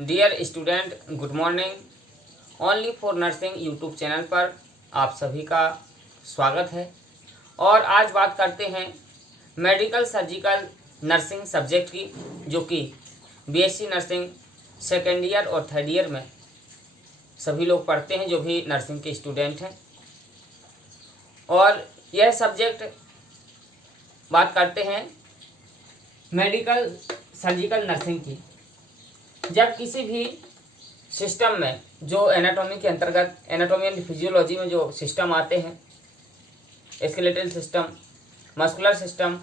Dear student, good morning. Only for nursing YouTube channel पर आप सभी का स्वागत है। और आज बात करते हैं मेडिकल सर्जिकल नर्सिंग सब्जेक्ट की, जो कि बीएससी नर्सिंग सेकेंड ईयर और थर्ड ईयर में सभी लोग पढ़ते हैं, जो भी नर्सिंग के स्टूडेंट हैं। और यह सब्जेक्ट बात करते हैं मेडिकल सर्जिकल नर्सिंग की। जब किसी भी सिस्टम में जो एनाटॉमी के अंतर्गत एनाटॉमी एंड फिजियोलॉजी में जो सिस्टम आते हैं, skeletal system, muscular system,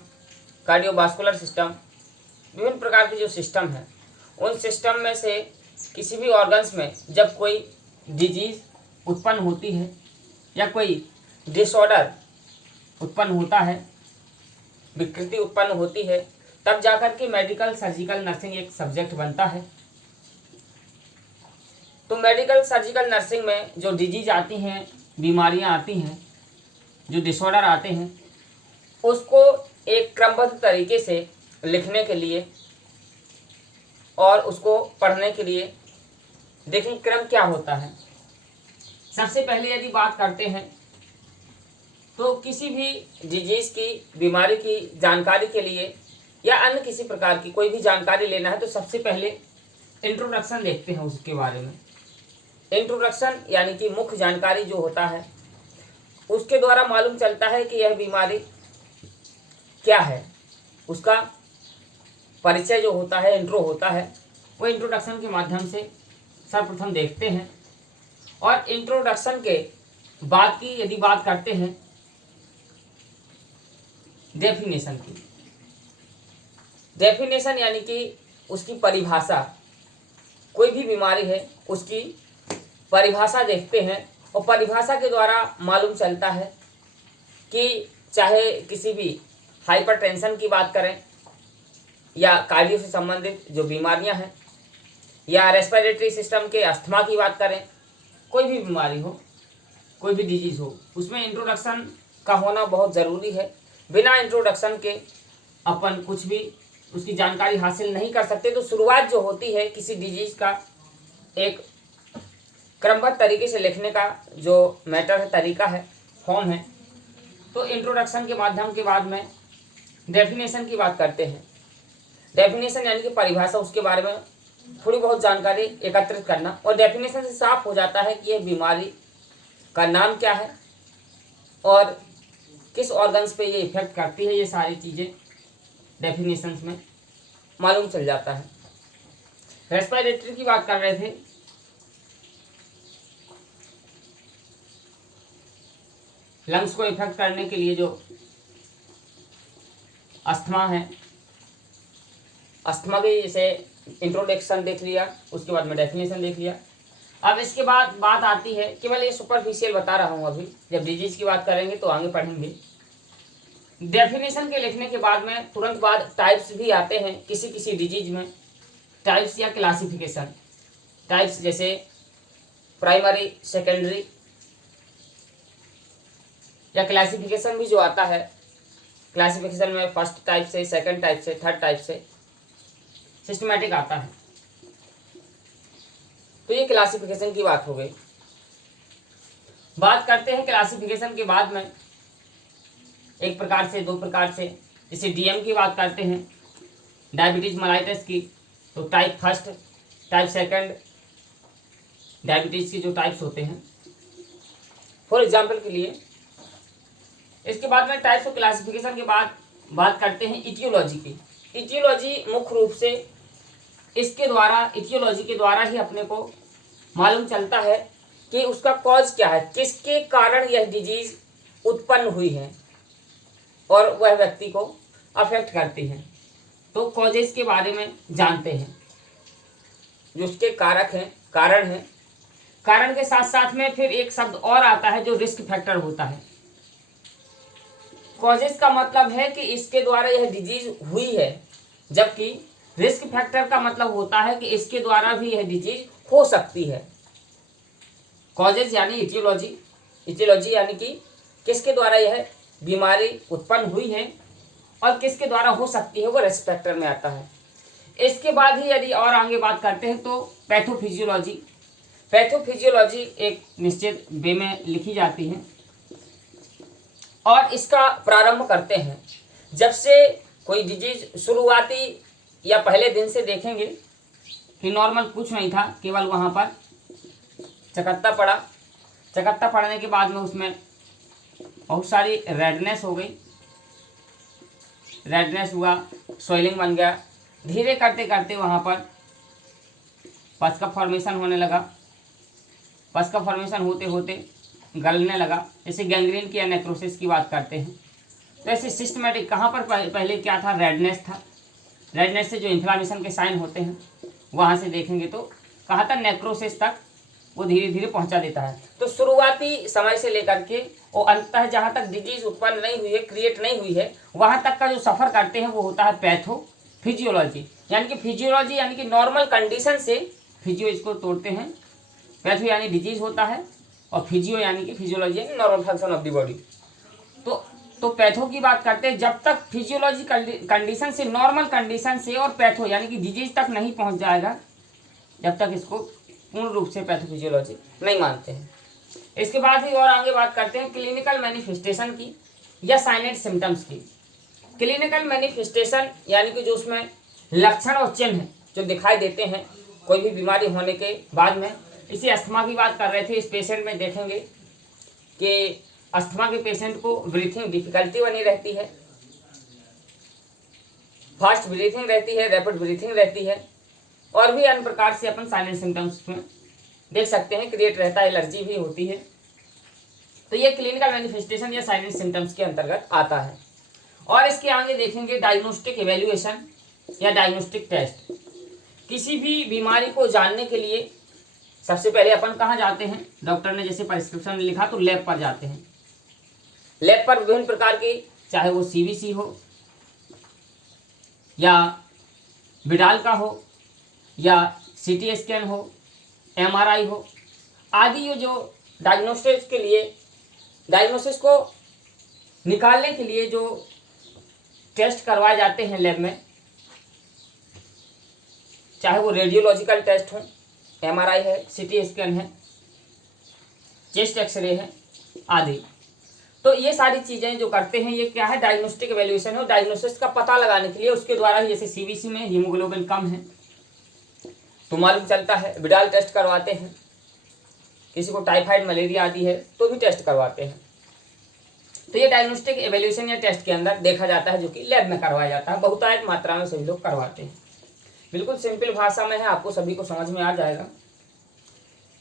cardiovascular system, विभिन्न प्रकार के जो सिस्टम हैं, उन सिस्टम में से किसी भी ऑर्गन्स में जब कोई डिजीज़ उत्पन्न होती है या कोई डिसऑर्डर उत्पन्न होता है, विकृति उत्पन्न होती है, तब जाकर के मेडिकल सर्जिकल नर्सिंग एक सब्जेक्ट बनता है। तो मेडिकल सर्जिकल नर्सिंग में जो डिजीज आती हैं, बीमारियां आती हैं, जो डिसऑर्डर आते हैं, उसको एक क्रमबद्ध तरीके से लिखने के लिए और उसको पढ़ने के लिए देखिए क्रम क्या होता है। सबसे पहले यदि बात करते हैं तो किसी भी डिजीज की, बीमारी की जानकारी के लिए या अन्य किसी प्रकार की कोई भी जानकारी लेना है तो सबसे पहले इंट्रोडक्शन देखते हैं उसके बारे में। इंट्रोडक्शन यानी कि मुख्य जानकारी जो होता है, उसके द्वारा मालूम चलता है कि यह बीमारी क्या है। उसका परिचय जो होता है, इंट्रो होता है, वो इंट्रोडक्शन के माध्यम से सर्वप्रथम देखते हैं। और इंट्रोडक्शन के बाद की यदि बात करते हैं डेफिनेशन की, डेफिनेशन यानी कि उसकी परिभाषा, कोई भी बीमारी है उसकी परिभाषा देखते हैं। और परिभाषा के द्वारा मालूम चलता है कि चाहे किसी भी हाइपरटेंशन की बात करें या कार्डियो से संबंधित जो बीमारियां हैं, या रेस्पिरेटरी सिस्टम के अस्थमा की बात करें, कोई भी बीमारी हो, कोई भी डिजीज़ हो, उसमें इंट्रोडक्शन का होना बहुत ज़रूरी है। बिना इंट्रोडक्शन के अपन कुछ भी उसकी जानकारी हासिल नहीं कर सकते। तो शुरुआत जो होती है किसी डिजीज़ का, एक क्रमबद्ध तरीके से लिखने का जो मैटर है, तरीका है, फॉर्म है, तो इंट्रोडक्शन के माध्यम के बाद में डेफिनेशन की बात करते हैं। डेफिनेशन यानी कि परिभाषा, उसके बारे में थोड़ी बहुत जानकारी एकत्रित करना। और डेफिनेशन से साफ हो जाता है कि यह बीमारी का नाम क्या है और किस ऑर्गन्स पे ये इफेक्ट करती है। ये सारी चीज़ें डेफिनेशंस में मालूम चल जाता है। रेस्पिरेटरी की बात कर रहे थे, लंग्स को इफेक्ट करने के लिए जो अस्थमा है, अस्थमा की जैसे इंट्रोडक्शन देख लिया, उसके बाद में डेफिनेशन देख लिया। अब इसके बाद बात आती है, केवल ये सुपरफिशियल बता रहा हूँ अभी, जब डिजीज की बात करेंगे तो आगे पढ़ेंगे। डेफिनेशन के लिखने के बाद में तुरंत बाद टाइप्स भी आते हैं किसी किसी डिजीज में, टाइप्स या क्लासिफिकेशन। टाइप्स जैसे प्राइमरी, सेकेंडरी, या क्लासिफिकेशन भी जो आता है, क्लासिफिकेशन में फर्स्ट टाइप से, सेकंड टाइप से, थर्ड टाइप से सिस्टमैटिक आता है। तो ये क्लासिफिकेशन की बात हो गई। बात करते हैं क्लासिफिकेशन के बाद में एक प्रकार से, दो प्रकार से, जैसे डीएम की बात करते हैं, डायबिटीज मेलाइटस की, तो type first, type second, diabetes के जो टाइप्स होते हैं फॉर एग्जाम्पल के लिए। इसके बाद में टाइप्स ऑफ क्लासिफिकेशन के बाद बात करते हैं इटियोलॉजी की। इटियोलॉजी मुख्य रूप से इसके द्वारा, इटियोलॉजी के द्वारा ही अपने को मालूम चलता है कि उसका कॉज क्या है, किसके कारण यह डिजीज उत्पन्न हुई है और वह व्यक्ति को अफेक्ट करती है। तो कॉजेस के बारे में जानते हैं, जो उसके कारक हैं, कारण हैं। कारण के साथ साथ में फिर एक शब्द और आता है जो रिस्क फैक्टर होता है। कॉजेस का मतलब है कि इसके द्वारा यह डिजीज हुई है, जबकि रिस्क फैक्टर का मतलब होता है कि इसके द्वारा भी यह डिजीज हो सकती है। कॉजेस यानी इटियोलॉजी, इटियोलॉजी यानी कि किसके द्वारा यह बीमारी उत्पन्न हुई है और किसके द्वारा हो सकती है, वो रिस्क फैक्टर में आता है। इसके बाद ही यदि और आगे बात करते हैं तो पैथोफिजियोलॉजी। पैथोफिजियोलॉजी एक निश्चित वे में लिखी जाती है और इसका प्रारंभ करते हैं जब से कोई डिजीज शुरुआती या पहले दिन से देखेंगे कि नॉर्मल कुछ नहीं था, केवल वहाँ पर चकत्ता पड़ा। चकत्ता पड़ने के बाद में उसमें बहुत सारी रेडनेस हो गई, रेडनेस हुआ, स्वेलिंग बन गया। धीरे करते करते वहाँ पर पस का फॉर्मेशन होने लगा। पस का फॉर्मेशन होते होते गलने लगा। जैसे गैंग्रीन की या नेक्रोसिस की बात करते हैं तो ऐसे सिस्टमेटिक कहाँ पर पहले क्या था, रेडनेस था। रेडनेस से जो इन्फ्लामेशन के साइन होते हैं वहाँ से देखेंगे तो कहाँ तक, नेक्रोसिस तक वो धीरे धीरे पहुँचा देता है। तो शुरुआती समय से लेकर के और अंततः जहाँ तक डिजीज उत्पन्न नहीं हुई है, क्रिएट नहीं हुई है, वहाँ तक का जो सफ़र करते हैं वो होता है पैथोफिजियोलॉजी। यानी कि फिजियोलॉजी यानी कि नॉर्मल कंडीशन से, फिजियो इसको तोड़ते हैं, पैथो यानी डिजीज होता है और फिजियो यानी कि फिजियोलॉजी यानी normal function of the body. तो पैथो की बात करते हैं, जब तक फिजियोलॉजी कंडीशन से, नॉर्मल कंडीशन से और पैथो यानी कि डिजीज तक नहीं पहुंच जाएगा, जब तक इसको पूर्ण रूप से पैथोफिजियोलॉजी नहीं मानते हैं। इसके बाद ही और आगे बात करते हैं क्लिनिकल मैनिफेस्टेशन की या साइन एंड सिम्टम्स की। क्लिनिकल मैनिफेस्टेशन यानी कि जो उसमें लक्षण और चिन्ह जो दिखाई देते हैं कोई भी बीमारी होने के बाद में। इसी अस्थमा की बात कर रहे थे, इस पेशेंट में देखेंगे कि अस्थमा के पेशेंट को ब्रीथिंग डिफिकल्टी बनी रहती है, फास्ट ब्रीथिंग रहती है, रैपिड ब्रीथिंग रहती है और भी अन्य प्रकार से अपन साइलेंट सिम्टम्स में देख सकते हैं, क्रिएट रहता है, एलर्जी भी होती है। तो ये क्लिनिकल मैनिफेस्टेशन या साइलेंट सिम्टम्स के अंतर्गत आता है। और इसके आगे देखेंगे डायग्नोस्टिक एवेल्युएशन या डायग्नोस्टिक टेस्ट। किसी भी बीमारी को जानने के लिए सबसे पहले अपन कहाँ जाते हैं, डॉक्टर ने जैसे प्रिस्क्रिप्शन लिखा तो लैब पर जाते हैं। लैब पर विभिन्न प्रकार की, चाहे वो सीवीसी हो या विडाल का हो या सीटी स्कैन हो, एमआरआई हो आदि, ये जो डायग्नोसिस के लिए, डायग्नोसिस को निकालने के लिए जो टेस्ट करवाए जाते हैं लैब में, चाहे वो रेडियोलॉजिकल टेस्ट हो, एमआरआई है, सीटी स्कैन है, चेस्ट एक्सरे है आदि। तो ये सारी चीज़ें जो करते हैं ये क्या है, डायग्नोस्टिक एवेल्युएशन है। डायग्नोसिस का पता लगाने के लिए उसके द्वारा ही, जैसे सीवीसी में हीमोग्लोबिन कम है तो मालूम चलता है, विडाल टेस्ट करवाते हैं, किसी को टाइफाइड मलेरिया आदि है तो भी टेस्ट करवाते हैं। तो ये डायग्नोस्टिक एवेल्युएशन या टेस्ट के अंदर देखा जाता है, जो कि लैब में करवाया जाता है। बहुतायत मात्रा में सभी लोग करवाते हैं। बिल्कुल सिंपल भाषा में है, आपको सभी को समझ में आ जाएगा।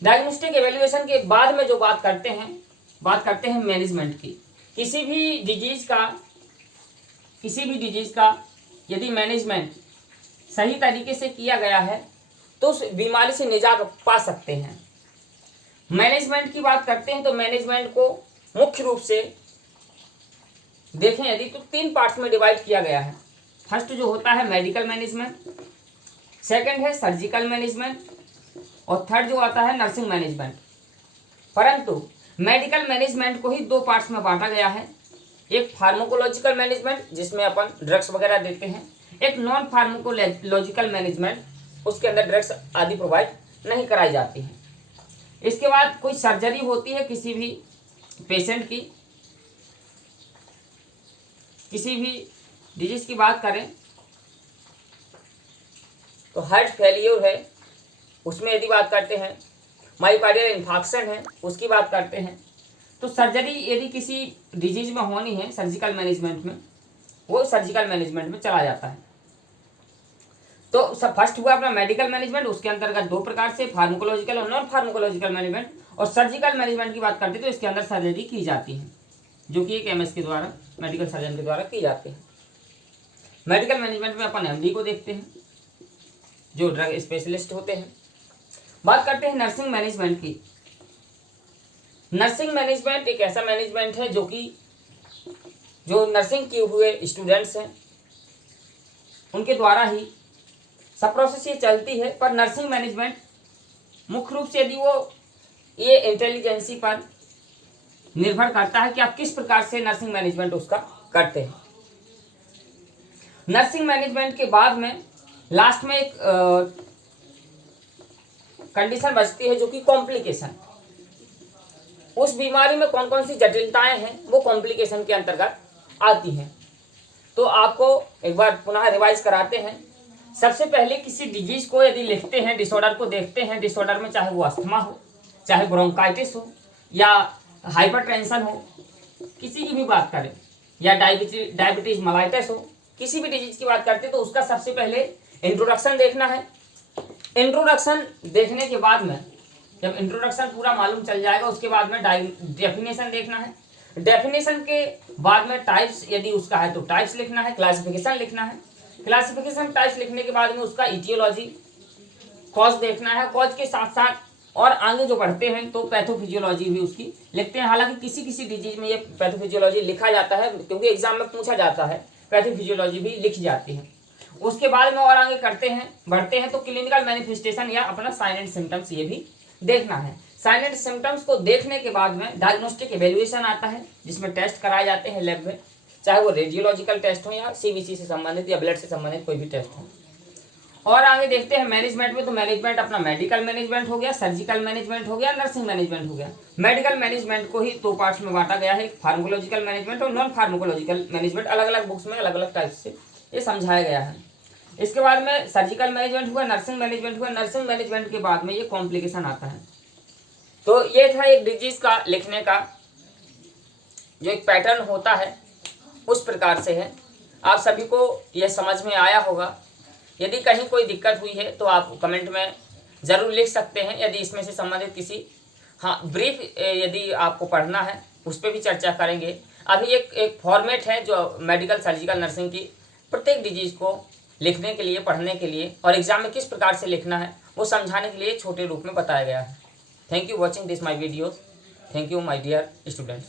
डायग्नोस्टिक एवेल्युएशन के बाद में जो बात करते हैं मैनेजमेंट की। किसी भी डिजीज का यदि मैनेजमेंट सही तरीके से किया गया है तो उस बीमारी से निजात पा सकते हैं। मैनेजमेंट की बात करते हैं तो मैनेजमेंट को मुख्य रूप से देखें यदि तो 3 पार्ट्स में डिवाइड किया गया है। फर्स्ट जो होता है मेडिकल मैनेजमेंट, सेकंड है सर्जिकल मैनेजमेंट और थर्ड जो आता है नर्सिंग मैनेजमेंट। परंतु मेडिकल मैनेजमेंट को ही 2 पार्ट्स में बांटा गया है। एक फार्माकोलॉजिकल मैनेजमेंट जिसमें अपन ड्रग्स वगैरह देते हैं, एक नॉन फार्माकोलॉजिकल मैनेजमेंट, उसके अंदर ड्रग्स आदि प्रोवाइड नहीं कराई जाती हैं। इसके बाद कोई सर्जरी होती है किसी भी पेशेंट की, किसी भी डिजीज की बात करें तो हार्ट फेलियर है, उसमें यदि बात करते हैं, मायोकार्डियल इन्फार्क्शन है उसकी बात करते हैं, तो सर्जरी यदि किसी डिजीज में होनी है सर्जिकल मैनेजमेंट में, वो सर्जिकल मैनेजमेंट में चला जाता है। तो सब फर्स्ट हुआ अपना मेडिकल मैनेजमेंट, उसके अंतर्गत 2 प्रकार से फार्माकोलॉजिकल और नॉन फार्माकोलॉजिकल मैनेजमेंट। और सर्जिकल मैनेजमेंट की बात करते हैं तो इसके अंदर सर्जरी की जाती है, जो कि एक एमएस के द्वारा, मेडिकल सर्जन के द्वारा की जाती है। मेडिकल मैनेजमेंट में अपन एमडी को देखते हैं जो ड्रग स्पेशलिस्ट होते हैं। बात करते हैं नर्सिंग मैनेजमेंट की। नर्सिंग मैनेजमेंट एक ऐसा मैनेजमेंट है जो नर्सिंग किए हुए स्टूडेंट्स हैं उनके द्वारा ही सब प्रोसेस ये चलती है। पर नर्सिंग मैनेजमेंट मुख्य रूप से यदि वो ये इंटेलिजेंसी पर निर्भर करता है कि आप किस प्रकार से नर्सिंग मैनेजमेंट उसका करते हैं। नर्सिंग मैनेजमेंट के बाद में लास्ट में एक कंडीशन बचती है जो कि कॉम्प्लिकेशन। उस बीमारी में कौन कौन सी जटिलताएं हैं वो कॉम्प्लिकेशन के अंतर्गत आती हैं। तो आपको एक बार पुनः रिवाइज कराते हैं। सबसे पहले किसी डिजीज को यदि लिखते हैं, डिसऑर्डर को देखते हैं, डिसऑर्डर में चाहे वो अस्थमा हो, चाहे ब्रोंकाइटिस हो, या हाइपरटेंशन हो, किसी की भी बात करें, या डायबिटीज मेलाइटिस हो, किसी भी डिजीज की बात करते हैं तो उसका सबसे पहले इंट्रोडक्शन देखना है। इंट्रोडक्शन देखने के बाद में जब इंट्रोडक्शन पूरा मालूम चल जाएगा उसके बाद में डेफिनेशन देखना है। डेफिनेशन के बाद में टाइप्स यदि उसका है तो टाइप्स लिखना है, क्लासिफिकेशन लिखना है। क्लासिफिकेशन टाइप्स लिखने के बाद में उसका इटियोलॉजी, कॉज देखना है। कॉज के साथ साथ और आगे जो बढ़ते हैं तो पैथोफिजियोलॉजी भी उसकी लिखते हैं। हालांकि किसी किसी डिजीज में ये पैथोफिजियोलॉजी लिखा जाता है क्योंकि एग्जाम में पूछा जाता है, पैथोफिजियोलॉजी भी लिखी जाती है। उसके बाद में और आगे करते हैं, बढ़ते हैं तो क्लिनिकल मैनिफेस्टेशन या अपना साइन एंड सिम्टम्स ये भी देखना है। साइन एंड सिम्टम्स को देखने के बाद में डायग्नोस्टिक एवेल्युएशन आता है जिसमें टेस्ट कराए जाते हैं लैब में, चाहे वो रेडियोलॉजिकल टेस्ट हो या सीबीसी से संबंधित या ब्लड से संबंधित कोई भी टेस्ट हो। और आगे देखते हैं मैनेजमेंट में, तो मैनेजमेंट अपना मेडिकल मैनेजमेंट हो गया, सर्जिकल मैनेजमेंट हो गया, नर्सिंग मैनेजमेंट हो गया। मेडिकल मैनेजमेंट को ही दो पार्ट्स में बांटा गया है, फार्माकोलॉजिकल मैनेजमेंट और नॉन फार्माकोलॉजिकल मैनेजमेंट। अलग अलग बुक्स में अलग अलग टाइप से ये समझाया गया है। इसके बाद में सर्जिकल मैनेजमेंट हुआ, नर्सिंग मैनेजमेंट हुआ। नर्सिंग मैनेजमेंट के बाद में ये कॉम्प्लिकेशन आता है। तो ये था एक डिजीज का लिखने का जो एक पैटर्न होता है, उस प्रकार से है। आप सभी को यह समझ में आया होगा। यदि कहीं कोई दिक्कत हुई है तो आप कमेंट में ज़रूर लिख सकते हैं। यदि इसमें से संबंधित किसी ब्रीफ यदि आपको पढ़ना है उस पर भी चर्चा करेंगे। अभी एक फॉर्मेट है जो मेडिकल सर्जिकल नर्सिंग की प्रत्येक डिजीज को लिखने के लिए, पढ़ने के लिए और एग्जाम में किस प्रकार से लिखना है वो समझाने के लिए छोटे रूप में बताया गया है। Thank you watching this my videos. Thank you my dear students.